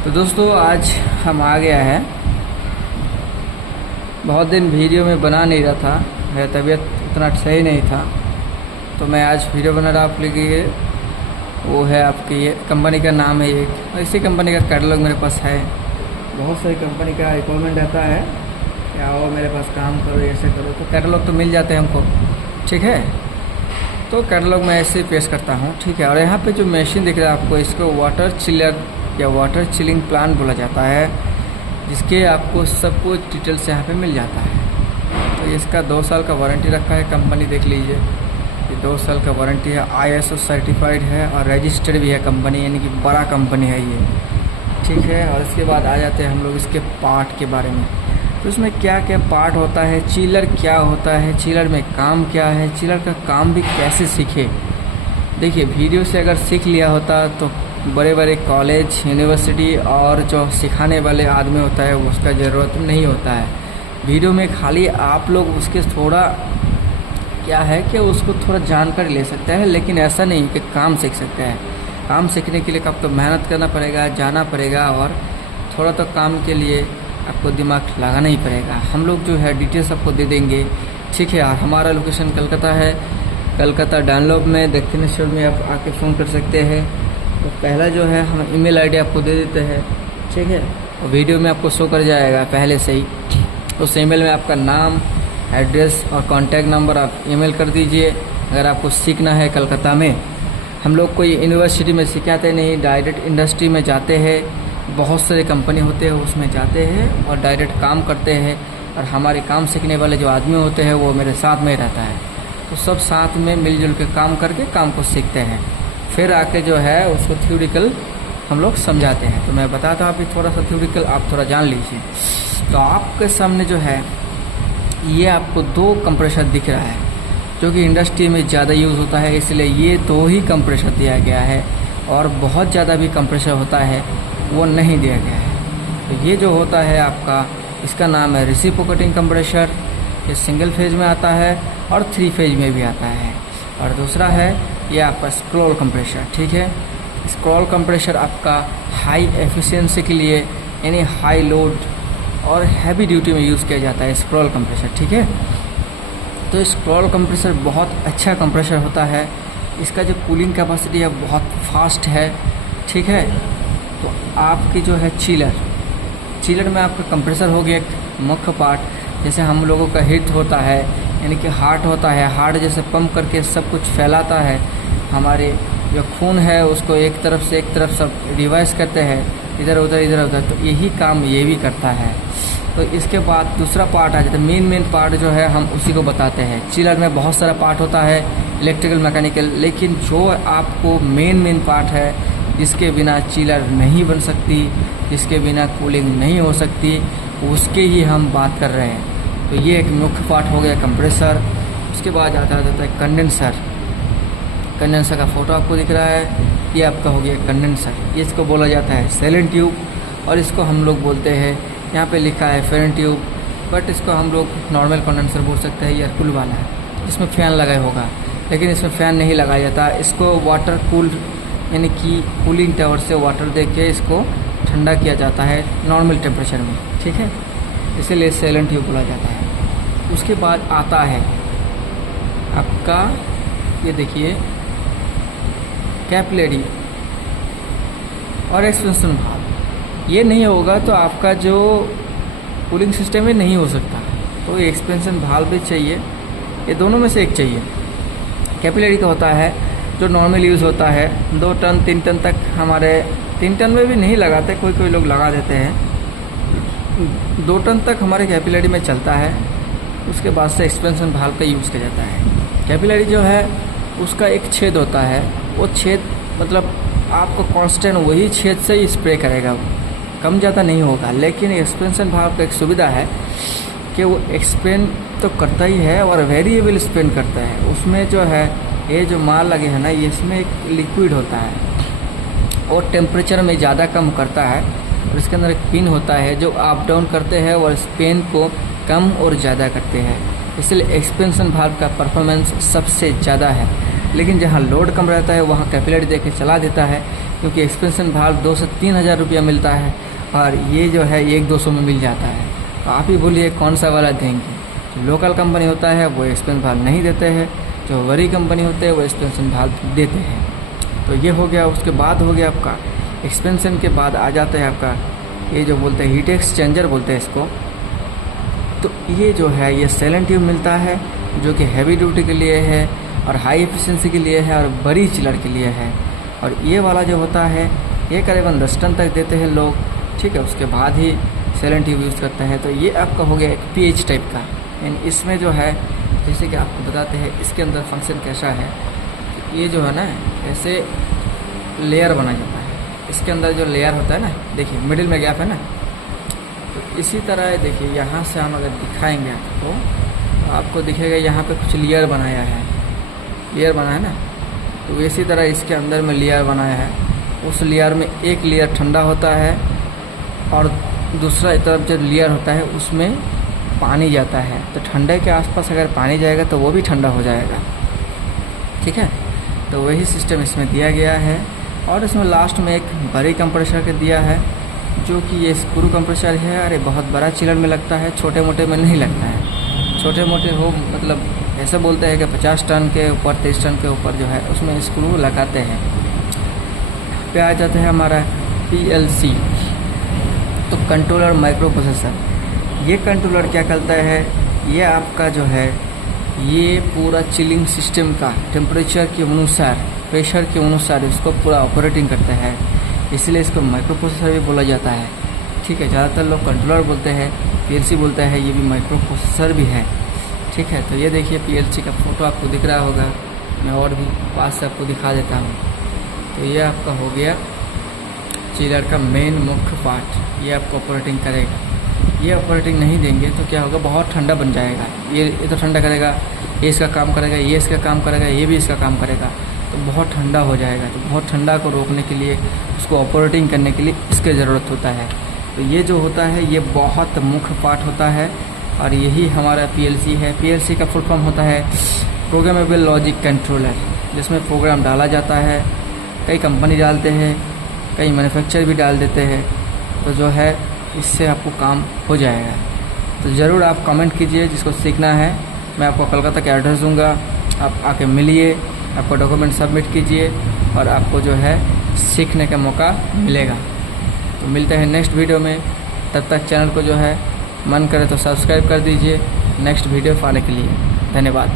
तो दोस्तों आज हम आ गया है। बहुत दिन वीडियो में बना नहीं रहा था, मेरा तबीयत उतना सही नहीं था, तो मैं आज वीडियो बना रहा आप लिए। वो है आपकी ये कंपनी का नाम है एक, इसी कंपनी का कैटलॉग मेरे पास है। बहुत सारी कंपनी का रिक्वायरमेंट रहता है कि आओ मेरे पास काम करो, ऐसे करो, तो कैटलॉग तो मिल जाते हैं हमको, ठीक है। तो कैटलॉग मैं ऐसे ही पेश करता हूँ, ठीक है। और यहाँ पे जो मशीन दिख रहा है आपको, इसको वाटर चिलर या वाटर चिलिंग प्लांट बोला जाता है, जिसके आपको सब कुछ डिटेल्स यहाँ पे मिल जाता है। तो इसका 2 साल का वारंटी रखा है कंपनी, देख लीजिए ये 2 साल का वारंटी है, ISO सर्टिफाइड है और रजिस्टर्ड भी है कंपनी, यानी कि बड़ा कंपनी है ये, ठीक है। और इसके बाद आ जाते हैं हम लोग इसके पार्ट के बारे में। तो इसमें क्या क्या पार्ट होता है, चिलर क्या होता है, चिलर में काम क्या है, चिलर का काम भी कैसे सीखे। देखिए वीडियो से अगर सीख लिया होता तो बड़े बड़े कॉलेज यूनिवर्सिटी और जो सिखाने वाले आदमी होता है उसका ज़रूरत नहीं होता है। वीडियो में खाली आप लोग उसके थोड़ा क्या है कि उसको थोड़ा जानकारी ले सकते हैं, लेकिन ऐसा नहीं कि काम सीख सकते हैं। काम सीखने के लिए आपको मेहनत करना पड़ेगा, जाना पड़ेगा, और थोड़ा तो काम के लिए आपको दिमाग लगाना ही पड़ेगा। हम लोग जो है डिटेल्स आपको दे देंगे, ठीक है। और हमारा लोकेशन कलकत्ता है, कलकत्ता डनलॉप में दक्षिणेश्वर में आप आके फ़ोन कर सकते हैं। तो पहला जो है हम ईमेल आईडी आपको दे देते हैं, ठीक है। और वीडियो में आपको शो कर जाएगा पहले से ही। उस ईमेल में आपका नाम, एड्रेस और कॉन्टैक्ट नंबर आप ईमेल कर दीजिए। अगर आपको सीखना है कलकत्ता में, हम लोग कोई यूनिवर्सिटी में सिखाते नहीं, डायरेक्ट इंडस्ट्री में जाते हैं। बहुत सारे कंपनी होते हैं उसमें जाते हैं और डायरेक्ट काम करते हैं। और हमारे काम सीखने वाले जो आदमी होते हैं वो मेरे साथ में रहता है, तो सब साथ में मिलजुल के काम करके काम को सीखते हैं। फिर आके जो है उसको थ्योरिकल हम लोग समझाते हैं। तो मैं बताता हूँ अभी थोड़ा सा थ्योरिकल आप थोड़ा जान लीजिए। तो आपके सामने जो है ये आपको 2 कंप्रेसर दिख रहा है, जो कि इंडस्ट्री में ज़्यादा यूज़ होता है, इसलिए ये 2 ही कंप्रेसर दिया गया है। और बहुत ज़्यादा भी कंप्रेसर होता है वो नहीं दिया गया है। तो ये जो होता है आपका, इसका नाम है रेसिप्रोकेटिंग कंप्रेसर। ये सिंगल फेज में आता है और 3 फेज में भी आता है। और दूसरा है ये आपका स्क्रॉल कंप्रेसर, ठीक है। स्क्रॉल कंप्रेसर आपका हाई एफिशिएंसी के लिए, यानी हाई लोड और हैवी ड्यूटी में यूज़ किया जाता है स्क्रॉल कंप्रेसर, ठीक है। तो स्क्रॉल कंप्रेसर बहुत अच्छा कंप्रेसर होता है। इसका जो कूलिंग कैपेसिटी है बहुत फास्ट है, ठीक है। तो आपकी जो है चिलर में आपका कंप्रेसर हो गया एक मुख्य पार्ट। जैसे हम लोगों का हीट होता है, यानी कि हार्ट होता है, हार्ट जैसे पंप करके सब कुछ फैलाता है, हमारे जो खून है उसको एक तरफ से एक तरफ सब रिवाइज करते हैं, इधर उधर, तो यही काम ये भी करता है। तो इसके बाद दूसरा पार्ट आ जाता है, मेन पार्ट जो है हम उसी को बताते हैं। चिलर में बहुत सारा पार्ट होता है, इलेक्ट्रिकल, मैकेनिकल, लेकिन जो आपको मेन पार्ट है, जिसके बिना चिलर नहीं बन सकती, जिसके बिना कूलिंग नहीं हो सकती, उसके ही हम बात कर रहे हैं। तो ये एक मुख्य पार्ट हो गया कंप्रेसर। उसके बाद आता है कंडेंसर। कंडेंसर का फोटो आपको दिख रहा है, ये आपका हो गया कंडेंसर। ये इसको बोला जाता है साइलेंट ट्यूब, और इसको हम लोग बोलते हैं, यहाँ पे लिखा है फेरेंट ट्यूब, बट इसको हम लोग नॉर्मल कंडेंसर बोल सकते हैं। एयर कूल वाला है, इसमें फ़ैन लगा होगा, लेकिन इसमें फ़ैन नहीं लगाया जाता। इसको वाटर कूल, यानी कि कूलिंग टावर से वाटर दे के इसको ठंडा किया जाता है नॉर्मल टेम्परेचर में, ठीक है। इसीलिए साइलेंट ट्यूब बोला जाता है। उसके बाद आता है आपका, ये देखिए, कैपिलरी और एक्सपेंशन भाल्व। ये नहीं होगा तो आपका जो कूलिंग सिस्टम है नहीं हो सकता। तो एक्सपेंशन भाल्व भी चाहिए, ये दोनों में से एक चाहिए। कैपिलरी का होता है जो नॉर्मल यूज़ होता है, 2 टन 3 टन तक, हमारे 3 टन में भी नहीं लगाते, कोई लोग लगा देते हैं। 2 टन तक हमारे कैपिलरी में चलता है। उसके बाद से एक्सपेंशन भाल्व का यूज़ किया जाता है। कैपिलरी जो है उसका एक छेद होता है, वो छेद मतलब आपको कांस्टेंट वही छेद से ही स्प्रे करेगा, कम ज़्यादा नहीं होगा। लेकिन एक्सपेंशन भाल्व का एक सुविधा है कि वो एक्सपेंड तो करता ही है और वेरिएबल स्पेंड करता है। उसमें जो है ये जो माल लगे हैं ना, ये इसमें एक लिक्विड होता है और टेम्परेचर में ज़्यादा कम करता है। और इसके अंदर एक पिन होता है जो अप डाउन करते हैं और इस पेन को कम और ज़्यादा करते हैं। इसलिए एक्सपेंशन भाल्व का परफॉर्मेंस सबसे ज़्यादा है। लेकिन जहाँ लोड कम रहता है वहाँ कैपिलरी देके चला देता है, क्योंकि एक्सपेंशन भाव 2 से 3 हज़ार रुपया मिलता है और ये जो है 1-200 में मिल जाता है। तो आप ही बोलिए कौन सा वाला देंगे। जो लोकल कंपनी होता है वो एक्सपेंशन भाव नहीं देते हैं, जो बड़ी कंपनी होते हैं वो एक्सपेंशन भाव देते हैं। तो ये हो गया। उसके बाद हो गया आपका एक्सपेंशन के बाद आ जाता है आपका ये जो बोलते हैं हीट एक्सचेंजर बोलते हैं इसको। तो ये जो है ये सेलेन ट्यूब मिलता है जो कि हैवी ड्यूटी के लिए है और हाई एफिशिएंसी के लिए है और बड़ी चिलर के लिए है। और ये वाला जो होता है ये करीबन 10 टन तक देते हैं लोग, ठीक है। उसके बाद ही सेलेन ट्यूब यूज़ करते हैं। तो ये आपका हो गया एक पीएच टाइप का। एंड इसमें जो है जैसे कि आपको बताते हैं इसके अंदर फंक्शन कैसा है। ये जो है ना ऐसे लेयर बना जाता है। इसके अंदर जो लेयर होता है ना, देखिए मिडिल में गैप है ना, तो इसी तरह देखिए यहाँ से हम अगर दिखाएंगे आपको तो आपको दिखेगा यहाँ पे कुछ लेयर बनाया है, लेयर बना है ना। तो इसी तरह इसके अंदर में लेयर बनाया है। उस लेयर में एक लेयर ठंडा होता है और दूसरा तरफ जो लेयर होता है उसमें पानी जाता है। तो ठंडे के आसपास अगर पानी जाएगा तो वो भी ठंडा हो जाएगा, ठीक है। तो वही सिस्टम इसमें दिया गया है। और इसमें लास्ट में एक बड़ी कंप्रेसर के दिया है जो कि ये स्क्रू कंप्रेसर है। अरे बहुत बड़ा चिलर में लगता है, छोटे मोटे में नहीं लगता है। छोटे मोटे हो मतलब ऐसा बोलते हैं कि 50 टन के ऊपर 23 टन के ऊपर जो है उसमें स्क्रू लगाते हैं। पे आ जाता है हमारा PLC, तो कंट्रोलर माइक्रो प्रोसेसर। ये कंट्रोलर क्या करता है, ये आपका जो है ये पूरा चिलिंग सिस्टम का टेम्परेचर के अनुसार, प्रेशर के अनुसार इसको पूरा ऑपरेटिंग करता है, इसलिए इसको माइक्रो प्रोसेसर भी बोला जाता है, ठीक है। ज़्यादातर लोग कंट्रोलर बोलते हैं, PLC बोलता है, ये भी माइक्रो प्रोसेसर भी है, ठीक है। तो ये देखिए PLC का फ़ोटो आपको दिख रहा होगा, मैं और भी पास से आपको दिखा देता हूँ। तो ये आपका हो गया चिलर का मेन मुख्य पार्ट, ये आपको ऑपरेटिंग करेगा। ये ऑपरेटिंग नहीं देंगे तो क्या होगा, बहुत ठंडा बन जाएगा। ये तो ठंडा करेगा, ये इसका काम करेगा, ये इसका काम करेगा, ये भी इसका काम करेगा, तो बहुत ठंडा हो जाएगा। तो बहुत ठंडा को रोकने के लिए, उसको ऑपरेटिंग करने के लिए इसकी ज़रूरत होता है। तो ये जो होता है ये बहुत मुख्य पार्ट होता है और यही हमारा PLC है। PLC का फुल फॉर्म होता है प्रोग्रामेबल लॉजिक कंट्रोलर, जिसमें प्रोग्राम डाला जाता है। कई कंपनी डालते हैं, कई मैन्युफैक्चर भी डाल देते हैं। तो जो है इससे आपको काम हो जाएगा। तो ज़रूर आप कमेंट कीजिए जिसको सीखना है। मैं आपको कोलकाता का एड्रेस दूंगा, आप आके मिलिए, आपको डॉक्यूमेंट सबमिट कीजिए और आपको जो है सीखने का मौका मिलेगा। तो मिलते हैं नेक्स्ट वीडियो में। तब तक चैनल को जो है मन करे तो सब्सक्राइब कर दीजिए नेक्स्ट वीडियो पाने के लिए। धन्यवाद।